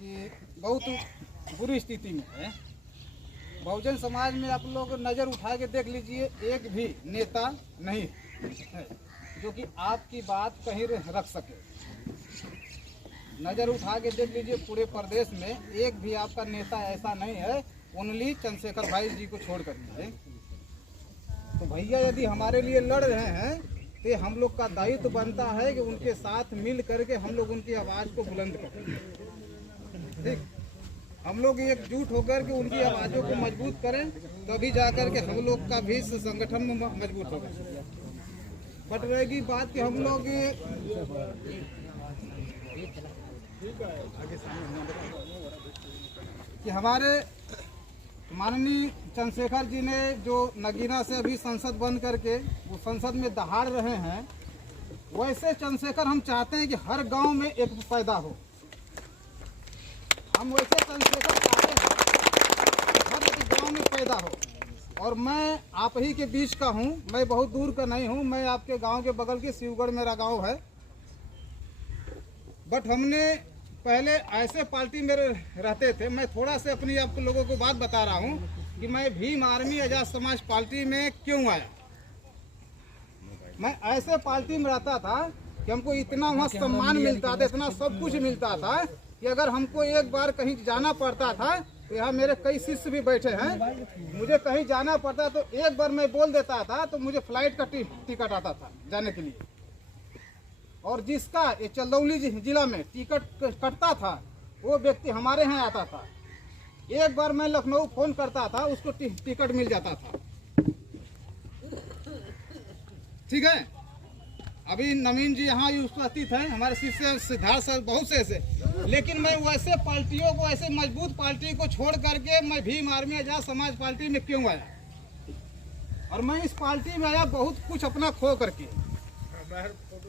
कि बहुत बुरी स्थिति में है। बहुजन समाज में आप लोग नज़र उठा के देख लीजिए, एक भी नेता नहीं है जो कि आपकी बात कहीं रख सके। नज़र उठा के देख लीजिए, पूरे प्रदेश में एक भी आपका नेता ऐसा नहीं है, ओनली चंद्रशेखर भाई जी को छोड़ कर है। तो भैया यदि हमारे लिए लड़ रहे हैं तो हम लोग का दायित्व बनता है कि उनके साथ मिल करके हम लोग उनकी आवाज़ को बुलंद करें। ठीक, हम लोग एकजुट होकर के उनकी आवाज़ों को मजबूत करें, तभी जाकर के हम लोग का भी संगठन में मजबूत होगा। बट रहेगी बात कि हम लोग कि हमारे माननीय चंद्रशेखर जी ने जो नगीना से अभी संसद बंद करके वो संसद में दहाड़ रहे हैं, वैसे चंद्रशेखर हम चाहते हैं कि हर गांव में एक पैदा हो। हम वैसे चंद्रशेखर चाहते हैं कि हर एक गांव में पैदा हो। और मैं आप ही के बीच का हूं, मैं बहुत दूर का नहीं हूं, मैं आपके गांव के बगल के शिवगढ़ मेरा गांव है। बट हमने पहले ऐसे पार्टी में रहते थे। मैं थोड़ा से अपनी आप लोगों को बात बता रहा हूं कि मैं भीम आर्मी आजाद समाज पार्टी में क्यों आया। मैं ऐसे पार्टी में रहता था कि हमको इतना वहाँ सम्मान मिलता था, इतना सब कुछ मिलता था कि अगर हमको एक बार कहीं जाना पड़ता था, तो यहाँ मेरे कई शिष्य भी बैठे हैं, मुझे कहीं जाना पड़ता तो एक बार मैं बोल देता था तो मुझे फ्लाइट का टिकट आता था जाने के लिए। और जिसका ये चंदौली जिला में टिकट कटता था वो व्यक्ति हमारे यहाँ आता था। एक बार मैं लखनऊ फोन करता था, उसको टिकट मिल जाता था। ठीक है, अभी नवीन जी यहाँ उपस्थित हैं, हमारे शिष्य सिद्धार्थ सर, बहुत से ऐसे। लेकिन मैं वैसे पार्टियों को, ऐसे मजबूत पार्टी को छोड़ करके मैं भीम आर्मी आजाद समाज पार्टी में क्यों आया। और मैं इस पार्टी में आया बहुत कुछ अपना खो करके,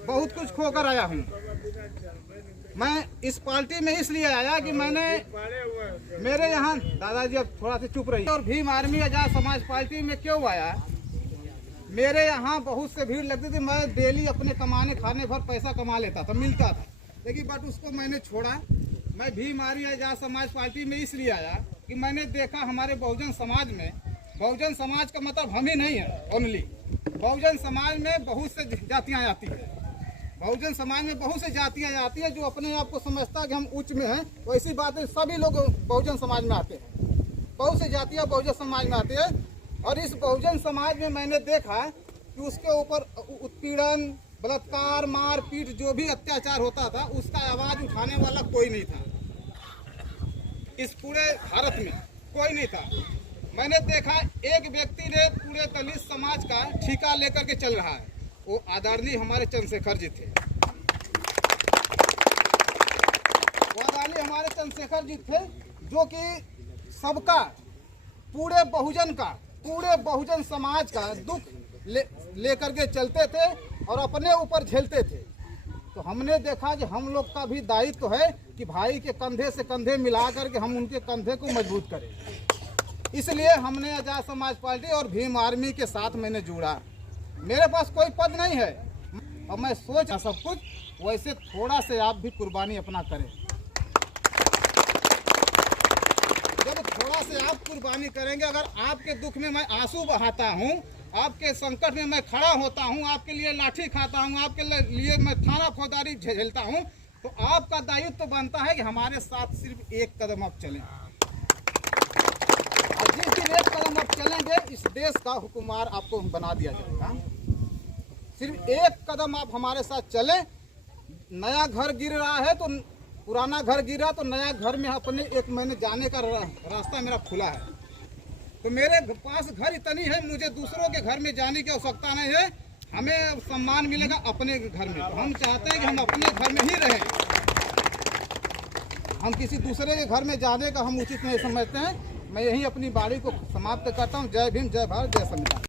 बहुत कुछ खोकर आया हूँ। मैं इस पार्टी में इसलिए आया कि मैंने मेरे यहाँ दादाजी अब थोड़ा सा चुप रही। और भीम आर्मी आजाद समाज पार्टी में क्यों आया, मेरे यहाँ बहुत से भीड़ लगती थी। मैं डेली अपने कमाने खाने भर पैसा कमा लेता था, मिलता था, लेकिन बट उसको मैंने छोड़ा। मैं भीम आर्मी आजाद समाज पार्टी में इसलिए आया कि मैंने देखा हमारे बहुजन समाज में, बहुजन समाज का मतलब हम ही नहीं है ओनली, बहुजन समाज में बहुत से जातियाँ आती है। बहुजन समाज में बहुत से जातियाँ आती है जो अपने आप को समझता है कि हम उच्च में हैं। वैसी बात है, सभी लोग बहुजन समाज में आते हैं, बहुत से जातियाँ बहुजन समाज में आती है। और इस बहुजन समाज में मैंने देखा कि उसके ऊपर उत्पीड़न, बलात्कार, मारपीट, जो भी अत्याचार होता था उसका आवाज़ उठाने वाला कोई नहीं था। इस पूरे भारत में कोई नहीं था। मैंने देखा एक व्यक्ति ने पूरे दलित समाज का ठेका लेकर के चल रहा है, वो आदरणीय हमारे चंद्रशेखर जी थे। वो आदरणीय हमारे चंद्रशेखर जी थे जो कि सबका, पूरे बहुजन का, पूरे बहुजन समाज का दुख लेकर के चलते थे और अपने ऊपर झेलते थे। तो हमने देखा कि हम लोग का भी दायित्व है कि भाई के कंधे से कंधे मिला करके हम उनके कंधे को मजबूत करें। इसलिए हमने आजाद समाज पार्टी और भीम आर्मी के साथ मैंने जुड़ा। मेरे पास कोई पद नहीं है और मैं सोच सब कुछ, वैसे थोड़ा से आप भी कुर्बानी अपना करें। जब थोड़ा से आप कुर्बानी करेंगे, अगर आपके दुख में मैं आंसू बहाता हूँ, आपके संकट में मैं खड़ा होता हूँ, आपके लिए लाठी खाता हूँ, आपके लिए मैं थाना फौजदारी झेलता हूँ, तो आपका दायित्व तो बनता है कि हमारे साथ सिर्फ एक कदम आप चलें। और जिस दिन एक कदम आप चलेंगे, इस देश का हुक्मरान आपको बना दिया जाएगा। सिर्फ एक कदम आप हमारे साथ चलें। नया घर गिर रहा है तो पुराना घर गिरा, तो नया घर में अपने एक महीने जाने का रास्ता मेरा खुला है। तो मेरे पास घर इतनी है, मुझे दूसरों के घर में जाने की आवश्यकता नहीं है। हमें सम्मान मिलेगा अपने घर में। तो हम चाहते हैं कि हम अपने घर में ही रहें। हम किसी दूसरे के घर में जाने का हम उचित नहीं समझते हैं। मैं यही अपनी बाणी को समाप्त करता हूँ। जय भीम, जय भारत, जय संविधान।